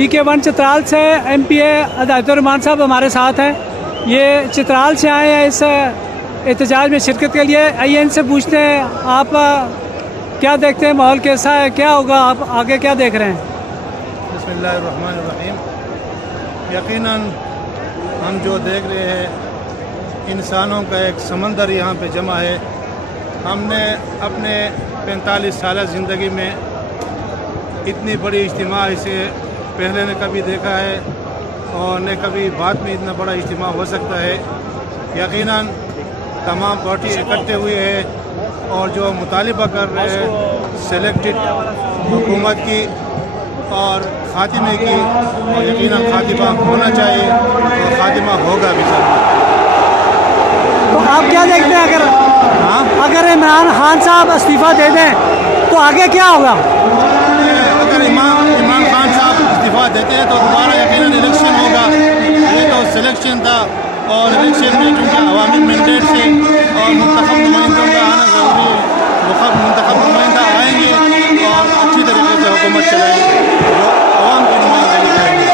PK1 Chitral से MPA अदायतुर्रहमान साहब हमारे साथ हैं। ये चित्राल से आए हैं इस एहतजाज में शिरकत के लिए। आइए इनसे पूछते हैं, आप क्या देखते हैं, माहौल कैसा है, क्या होगा, आप आगे क्या देख रहे हैं? बिस्मिल्लाहिर्रहमानिर्रहीम। यकीनन हम जो देख रहे हैं इंसानों का एक समंदर यहाँ पे जमा है। हमने अपने 45 साल ज़िंदगी में इतनी बड़ी इज्तिमा इसे पहले ने कभी देखा है और न कभी बाद में इतना बड़ा इज्तिमा हो सकता है। यकीनन तमाम पार्टी इकट्ठे हुए हैं और जो मुतालिबा कर रहे हैं सेलेक्टेड हुकूमत की और खातिमे की, और यकीनन खातिमा होना चाहिए और खातिमा होगा भी। तो आप क्या देखते हैं, अगर इमरान खान साहब इस्तीफ़ा दे दें तो आगे क्या होगा? अगर इमरान खान साहब इस्तीफ़ा देते हैं तो दोबारा यकीनन इलेक्शन होगा। ये तो सिलेक्शन था और इलेक्शन में चूँकि अवामी मैंडेट से और मुंतखब नुमाइंदों का आना ज़रूरी है। मुंतखब नुमाइंदा आएंगे और अच्छी तरीके से हुकूमत चलाएंगे, जो अवाम की नुमाइंदगी करेंगे।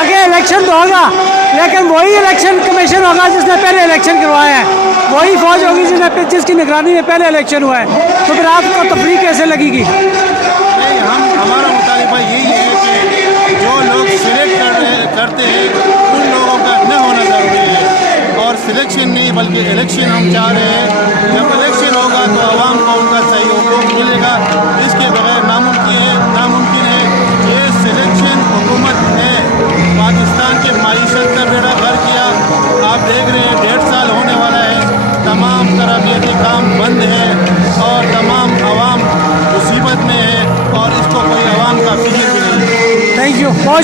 आगे इलेक्शन तो होगा, लेकिन वही इलेक्शन कमीशन होगा जिसने पहले इलेक्शन करवाया है, वही फौज होगी जिसकी निगरानी में पहले इलेक्शन हुआ है। तो फिर आपको तफरीक कैसे लगेगी? नहीं, हमारा मुतालिबा यही है कि जो लोग सिलेक्ट करते हैं उन लोगों का न होना ज़रूरी है, और सिलेक्शन नहीं बल्कि इलेक्शन हम चाह रहे हैं। जब इलेक्शन होगा तो आवाम को उनका सही